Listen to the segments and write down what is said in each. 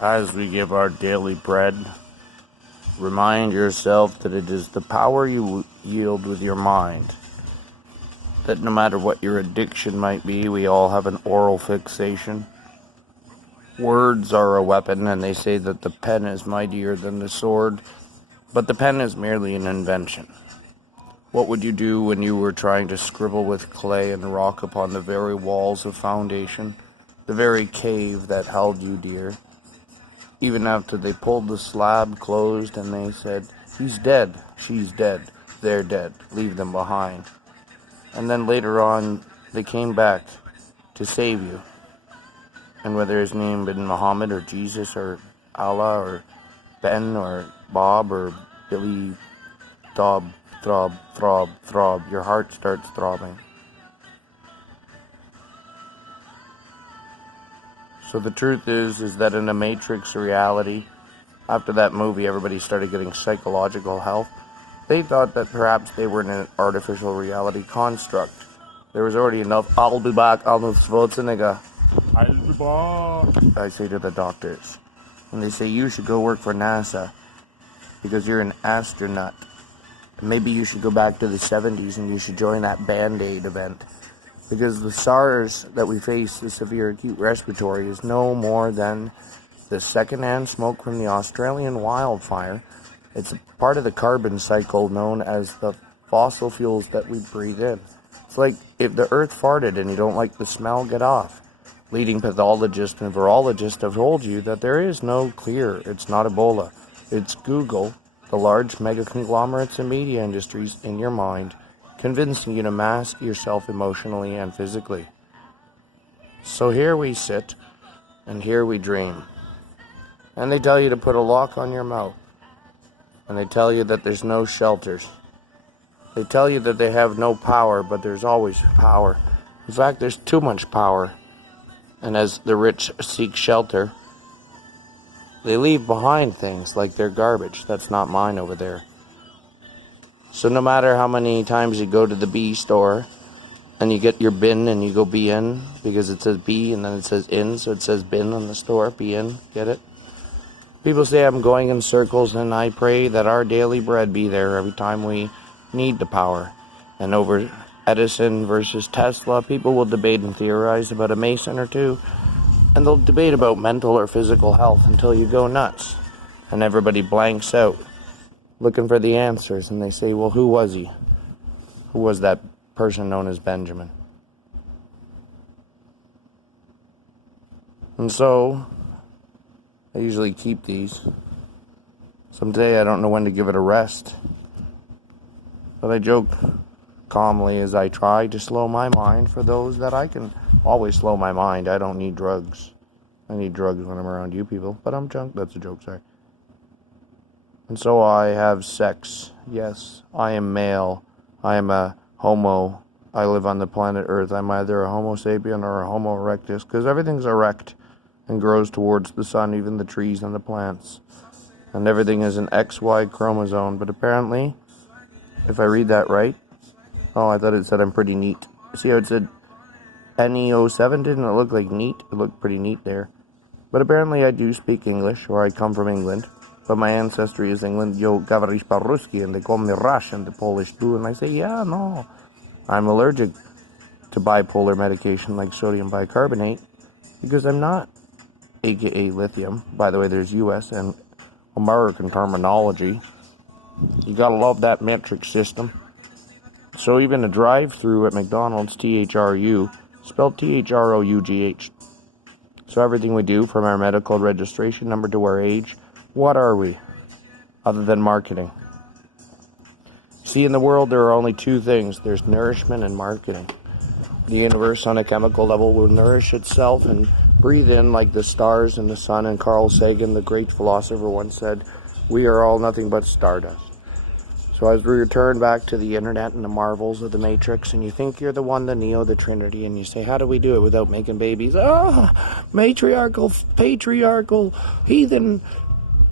As we give our daily bread, remind yourself that it is the power you yield with your mind. That no matter what your addiction might be, we all have an oral fixation. Words are a weapon, and they say that the pen is mightier than the sword, but the pen is merely an invention. What would you do when you were trying to scribble with clay and rock upon the very walls of foundation, the very cave that held you dear? Even after they pulled the slab closed and they said, "He's dead, she's dead, they're dead, leave them behind." And then later on, they came back to save you. And whether his name been Muhammad or Jesus or Allah or Ben or Bob or Billy, throb, your heart starts throbbing. So the truth is that in a Matrix reality, after that movie, everybody started getting psychological health. They thought that perhaps they were in an artificial reality construct. There was already enough, "I'll be back, Arnold Schwarzenegger. I'll be back," I say to the doctors. And they say, "You should go work for NASA because you're an astronaut. Maybe you should go back to the 70s and you should join that Band-Aid event. Because the SARS that we face, the severe acute respiratory, is no more than the secondhand smoke from the Australian wildfire. It's a part of the carbon cycle known as the fossil fuels that we breathe in. It's like if the earth farted and you don't like the smell, get off." Leading pathologists and virologists have told you that there is no clear. It's not Ebola. It's Google, the large mega conglomerates and media industries in your mind, convincing you to mask yourself emotionally and physically. So here we sit, and here we dream. And they tell you to put a lock on your mouth. And they tell you that there's no shelters. They tell you that they have no power, but there's always power. In fact, there's too much power. And as the rich seek shelter, they leave behind things like their garbage. That's not mine over there. So no matter how many times you go to the B store and you get your bin and you go be in, because it says B and then it says in, so it says bin on the store, be in, get it? People say I'm going in circles, and I pray that our daily bread be there every time we need the power. And over Edison versus Tesla, people will debate and theorize about a Mason or two, and they'll debate about mental or physical health until you go nuts, and everybody blanks out, looking for the answers, and they say, well, who was he? Who was that person known as Benjamin? And so, I usually keep these. Someday I don't know when to give it a rest, but I joke calmly as I try to slow my mind for those that I can always slow my mind. I don't need drugs. I need drugs when I'm around you people, but I'm drunk. That's a joke, sorry. And so I have sex. Yes, I am male. I am a homo. I live on the planet Earth. I'm either a homo sapien or a homo erectus, because everything's erect and grows towards the sun, even the trees and the plants. And everything is an XY chromosome, but apparently, if I read that right, oh, I thought it said I'm pretty neat. See how it said NE07? Didn't it look like neat? It looked pretty neat there. But apparently I do speak English, or I come from England. But my ancestry is England. Yo gavarish paruski, and they call me Russian, the Polish do. And I say, yeah, no. I'm allergic to bipolar medication like sodium bicarbonate because I'm not, aka lithium. By the way, there's US and American terminology. You gotta love that metric system. So even a drive-through at McDonald's, THRU, spelled THROUGH. So everything we do, from our medical registration number to our age, what are we, other than marketing? See, in the world, there are only two things. There's nourishment and marketing. The universe on a chemical level will nourish itself and breathe in like the stars and the sun. And Carl Sagan, the great philosopher, once said, we are all nothing but stardust. So as we return back to the internet and the marvels of the Matrix, and you think you're the one, the Neo, the Trinity, and you say, how do we do it without making babies? Matriarchal, patriarchal, heathen,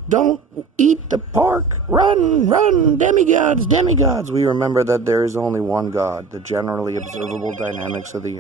don't eat the pork, run, demigods. We remember that there is only one God, the generally observable dynamics of the universe.